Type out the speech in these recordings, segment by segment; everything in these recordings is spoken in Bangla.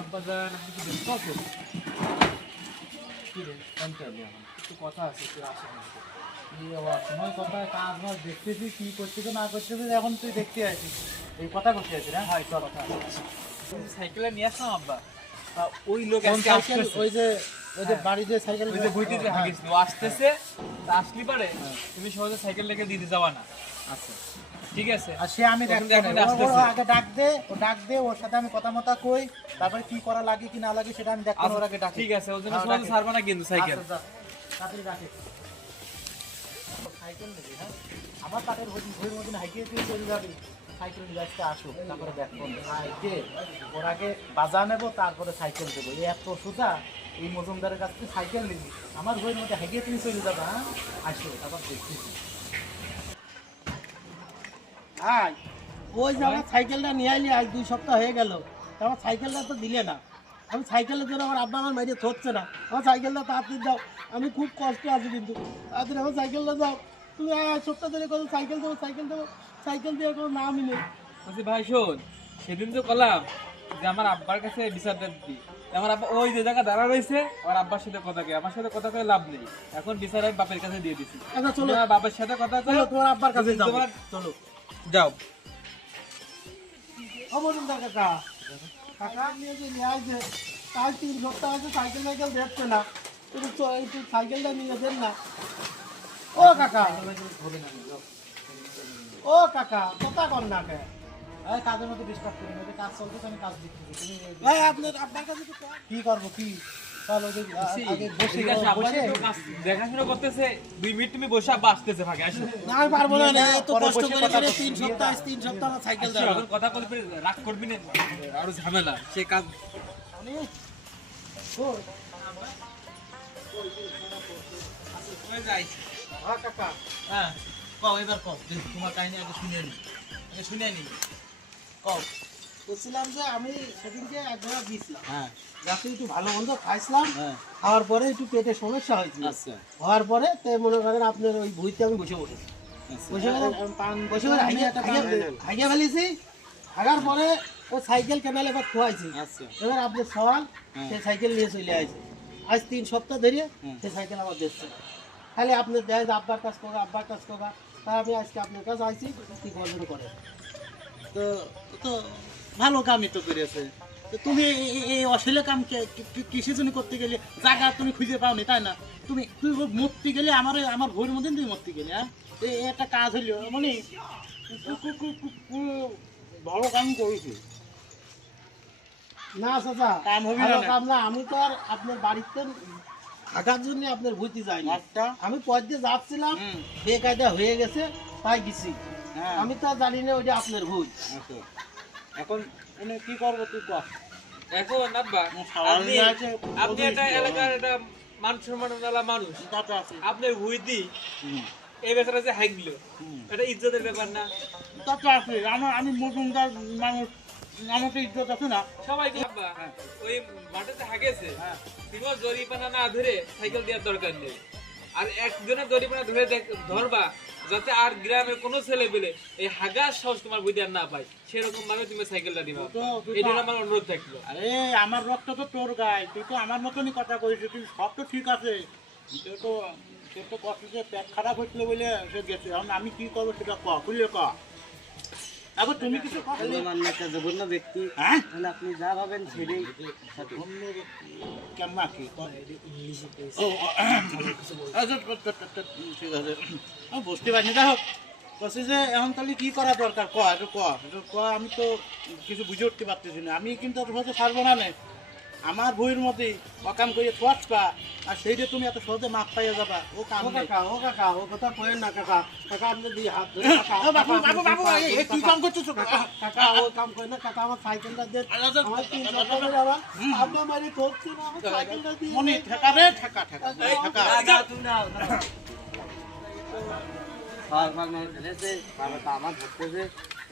আব্বাজান আপনি কি ব্যস্ত আছেন? কি রে জানতে হবে এখন একটু কথা আছে, তুই আসেন এই আবার সময় কথা কাজ মাছ দেখতেছি কি করতেছে না করতেছে এখন তুই দেখতে আসিস এই কথা করতে আসিস না হয় চল সাইকেলে নিয়ে আসলাম আব্বা। ওই লোক কোন আজকে সাইকেল আসতেছে। ওই যে বাড়িতে সাইকেল ওই যে বইতে যে হাগিয়েছিল ও আসতেছে, তা আসলি পারে তুমি সহজে সাইকেল রেখে দিতে যাবা না। আচ্ছা ঠিক আছে আর সে আমি তখন দেখতে এখন নাই। আসতেছে। ও আগে ডাক দে ওর সাথে আমি কথা মতা কই তারপরে কি করা লাগে কি না লাগে সেটা আমি দেখতে ওর আগে ডাকি। ঠিক আছে ওর জন্য হ্যাঁ, সহজে ডাকি। ছাড়বা না কিন্তু সাইকেল। আচ্ছা, যা, তাড়াতাড়ি ডাকে। সাইকেল নেবি হ্যাঁ আমার তাদের ভুঁড়ির মতন হাইকিয়ে দিয়ে চলে যাবি সাইকেল নিয়ে আসতে আসুক তারপরে দেখবো আগে ওর আগে বাজা নেবো তারপরে সাইকেল দেবো এই এত সোজা এই মজুমদারের কাছ থেকে সাইকেল নিবি আমার ভুঁড়ির মধ্যে হাইকিয়ে তুমি চলে যাবে হ্যাঁ আসো তারপর দেখতেছি। আয় ওই যে আমার সাইকেলটা নিয়ে আইলি আজ 2 সপ্তাহ হয়ে গেল আমার সাইকেলটা তো দিলে না আমি সাইকেলের জন্য আমার আব্বা আমার মেরে ধরছে না আমার সাইকেলটা তাড়াতাড়ি দাও আমি খুব কষ্ট আছি কিন্তু তাড়াতাড়ি আমার সাইকেলটা দাও তুমি সপ্তাহ ধরে কোনো সাইকেল দেবো সাইকেল দিয়ে কোনো নামই নেই। বলছি ভাই শোন, সেদিন তো বললাম যে আমার আব্বার কাছে বিচার দিই, আমার আব্বা ওই যে জায়গা দাঁড়া রয়েছে, আমার আব্বার সাথে কথা কই, আমার সাথে কথা কয়ে লাভ নেই, এখন বিচার আমি বাপের কাছে দিয়ে দিছি। আচ্ছা চলো তোমার বাবার সাথে কথা কই, চলো তোমার আব্বার কাছে যাও চলো যাও। অবদান কাকা কাকা নিয়ে যে নিয়ে আসছে কাল 3 সপ্তাহ আছে সাইকেল দেখছে না তুমি একটু সাইকেলটা নিয়ে দেন না। ও কাকা ও কাকা কথা কর না কে এই কাজের মধ্যে ডিস্টার্ব করি না কাজ চলতেছে আমি কাজ দেখতেছি তুমি এই আপনার আপনার কাছে তো কি করব কি চলো যে আগে বসে ঠিক আছে, আব্বা বসে তো কাজ দেখাশোনা করতেছে, 2 মিনিট তুমি বসে আব্বা আসতেছে ভাগে আসো। না আমি পারবো না এত কষ্ট করে 3 সপ্তাহ আমার সাইকেল আচ্ছা, দাও এখন কথা বলবি, রাগ করবি না, আরো ঝামেলা সে কাজ। যাই হ্যাঁ কাকা হ্যাঁ কও এবার কও তোমার কাহিনী আগে শুনে নি কও। বলছিলাম যে আমি সেদিনকে একবার দিয়েছিলাম হ্যাঁ রাতে একটু ভালো মন্দ খাইছিলাম হ্যাঁ খাওয়ার পরে একটু পেটে সমস্যা হয়েছিল আচ্ছা হওয়ার পরে তো মনে করেন আপনার ওই ভুঁইতে আমি বসে পড়েছি বসে পরে হাইগে ফেলেছি হাগার পরে ও সাইকেল কেনালে এবার খোয়াইছি আচ্ছা এবার আপনার সওয়াল হ্যাঁ। সে সাইকেল নিয়ে চলে আসছে আজ 3 সপ্তাহ ধরে হুম। সে সাইকেল আমার দেখছে খালি আপনি দেয় যে আব্বার কাজ করবা তাই আমি আজকে আপনার কাছে আইছি কি গল্প করে তো তো ভালো কামই তো করেছে। তো তুমি এই অশ্লীল কাম কিসের জন্য করতে গেলে জায়গা তুমি খুঁজে পাওনি তাই না? তুমি মরতে গেলে আমার ভোরের মধ্যে তুমি মরতে গেলে হ্যাঁ এই একটা কাজ হইলো মানে ভালো কাম করেছি। না চাচা কাম হবে ভালো না। কাম না আমি তো আর আপনার বাড়িতে থাকার জন্য আপনার ভুইতে যাইনি একটা আমি পথ দিয়ে যাচ্ছিলাম হুম। বেকায়দা হয়ে গেছে তাই গেছি হ্যাঁ আমি তো আর জানি না ওইটা আপনার ভুল আচ্ছা। এখন মানে কি করবো তুই কর। এখন আব্বা স্বাভাবিক আপনি- আছে, আপনি একটা এলাকার একটা মান সম্মানওয়ালা মানুষ, কথা আছে। আপনার হুইদি হুম, এই ব্যাপারে যে হাইকলো হুম। এটা ইজ্জতের ব্যাপার না? কথা আছে আমি মজুমদার মানুষ আমার তো ইজ্জত আছে না। সবাই আব্বা ওই মাঠে হাগেছে, হ্যাঁ। তুমিও জরিমানা না ধরে সাইকেল দেওয়ার দরকার নেই, আর একজনের জরিমানা ধরে ধরবা যাতে আর গ্রামের কোনো ছেলে পেলে এই হাগার সাহস তোমার বুঝে আর না পায়, সেরকম ভাবে তুমি সাইকেলটা দিবা। তুই এই জন্য আমার অনুরোধ থাকলো। আরে আমার রক্ত তো তোর গায়ে, তুই তো আমার মতনই কথা কইছিস, তুই সব তো ঠিক আছে। তোর তো কষ্ট যে পেট খারাপ হয়েছিল বলে সে গেছে, এখন আমি কি করবো সেটা ক খুলে ক। এখন তুমি কিছু কথা একটা জঘন্য ব্যক্তি হ্যাঁ মানে আপনি যা ভাবেন সেটাই কেমন কি ও আচ্ছা ঠিক আছে আমি বুঝতে পারিনি। যাই হোক বলছি যে এখন তাহলে কি করা দরকার ক একটু ক আমি তো কিছু বুঝে উঠতে পারতেছি না। আমি কিন্তু তোর সাথে ছাড়বো না আমার বইয়ের মধ্যে অকাম করে ছোঁয়াচ্ছা আর সেইটা তুমি এত সহজে মাপ পাইয়া যাবা ও কাম নেই। ও কাকা ও কথা কইেন না কাকা কাকা আপনি দিয়ে হাত ধরে কাকা বাবু বাবু বাবু এই কি কাম করতেছো কাকা? কাকা ও কাম করেন না কাকা আমার সাইকেলটা দেন আমার 3 সপ্তাহ ধরে আবার আপনার মারি ধরছি না আমার সাইকেলটা দিয়ে মনে ঠেকা রে ঠেকা ঠেকা ঠেকা আমার ধরতেছে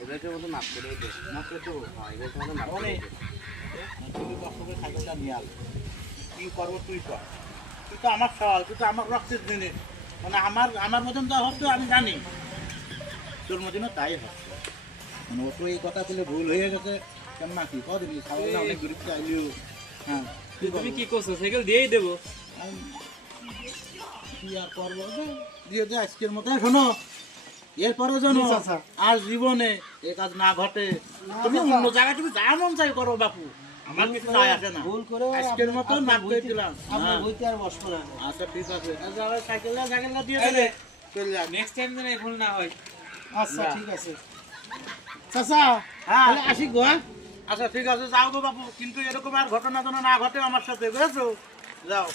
এদেরকে মতো মাপ করে দে মাপ করে দেবো এদেরকে মতো মাপ করে দে তুমি কষ্ট করে সাইকেলটা নিয়ে আলো কি করবো তুই কর। তুই তো আমার সওয়াল, তুই তো আমার রক্তের জিনিস, মানে আমার মতন যা হচ্ছে আমি জানি তোর মতনও তাই হচ্ছে। মানে ও তো এই কথা বলে ভুল হয়ে গেছে কেন না কি কদিন খাওয়া না অনেক দূর থেকে আইলিও হ্যাঁ কি তুমি করবো? কি করছো সাইকেল দিয়েই দেবো আমি কি আর করবো দিয়ে দে আজকের মতো শোনো এরপরে জানো জি, চাচা। আর জীবনে এ কাজ না ঘটে তুমি চাচা। অন্য জায়গায় তুমি যা মন চাই করো বাপু আমার কিছু যায় আসে না ভুল করে আজকের মতো মাফ করে দিলাম আপনার হ্যাঁ। বইতে আর বসবো না আচ্ছা ঠিক আছে আচ্ছা আবার সাইকেলটা দিয়ে দেবে চলে যান নেক্সট টাইম যেন এই ভুল না হয় আচ্ছা না। ঠিক আছে চাচা হ্যাঁ। তাহলে আসি গো হ্যাঁ? আচ্ছা ঠিক আছে যাও গো বাপু কিন্তু এরকম আর ঘটনা যেন না ঘটে আমার সাথে বুঝেছো যাও